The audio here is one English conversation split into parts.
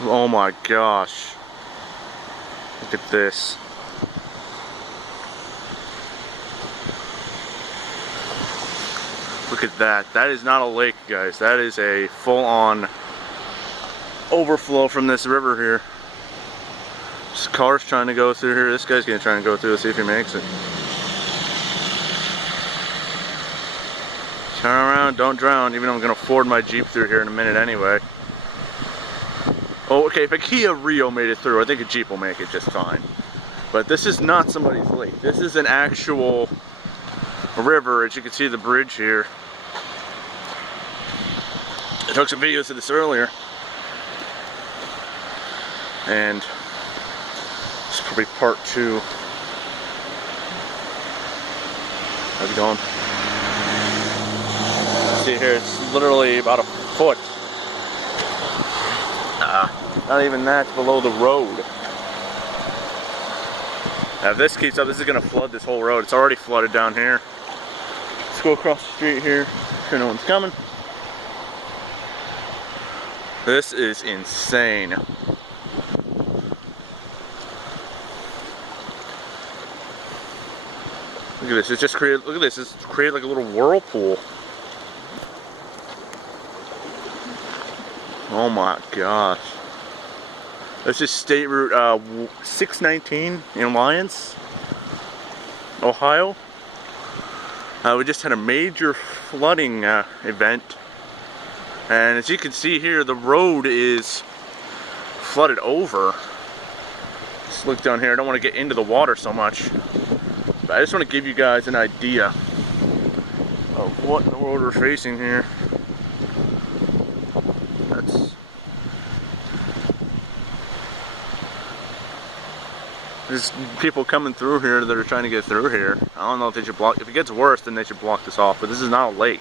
Oh my gosh. Look at this. Look at that. That is not a lake, guys. That is a full-on overflow from this river here. This car's trying to go through here. This guy's gonna try and go through. Let's see if he makes it. Turn around, don't drown, even though I'm gonna ford my Jeep through here in a minute anyway. Oh, okay, if a Kia Rio made it through, I think a Jeep will make it just fine. But this is not somebody's lake. This is an actual river. As you can see the bridge here. I took some videos of this earlier. And this is probably part 2. How's it going? See here, it's literally about a foot. Not even that, it's below the road. Now if this keeps up, this is gonna flood this whole road. It's already flooded down here. Let's go across the street here. Sure no one's coming. This is insane. Look at this, it's just created, look at this, it's created like a little whirlpool. Oh my gosh. This is State Route 619 in Lyons, Ohio. We just had a major flooding event. And as you can see here, the road is flooded over. Just look down here, I don't want to get into the water so much. But I just want to give you guys an idea of what in the world we're facing here. There's people coming through here that are trying to get through here. I don't know if they should block. If it gets worse, then they should block this off. But this is not a lake.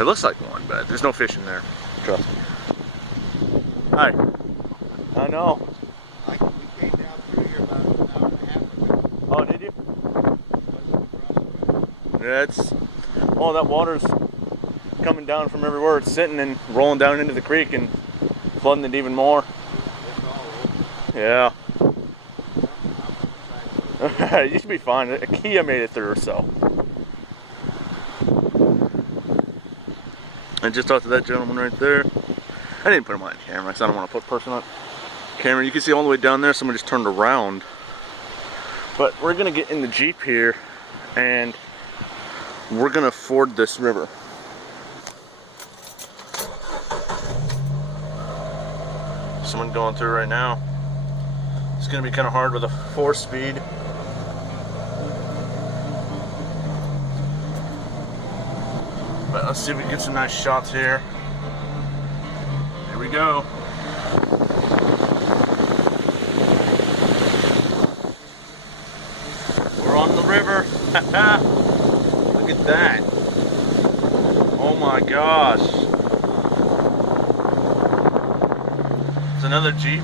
It looks like one, but there's no fish in there. Trust me. Hi. I know. We came down through here about an hour and a half ago. Oh, did you? Yeah, it's. Oh, that water's coming down from everywhere it's sitting and rolling down into the creek and flooding it even more. Yeah. You should be fine. A Kia made it through, so. I just talked to that gentleman right there. I didn't put him on camera because I don't want to put a person on camera. You can see all the way down there, someone just turned around. But we're going to get in the Jeep here and we're going to ford this river. Someone going through right now. It's going to be kind of hard with a 4-speed. But let's see if we can get some nice shots here. Here we go. We're on the river. Look at that. Oh my gosh. It's another Jeep.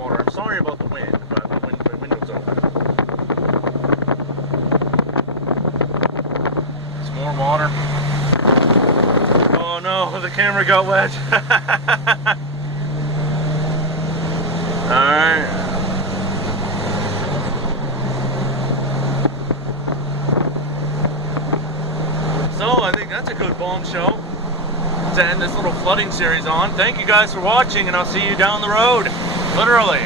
Water. I'm sorry about the wind, but the window's open. There's more water. Oh no, the camera got wet. Alright. So I think that's a good bombshell to end this little flooding series on. Thank you guys for watching, and I'll see you down the road. Literally.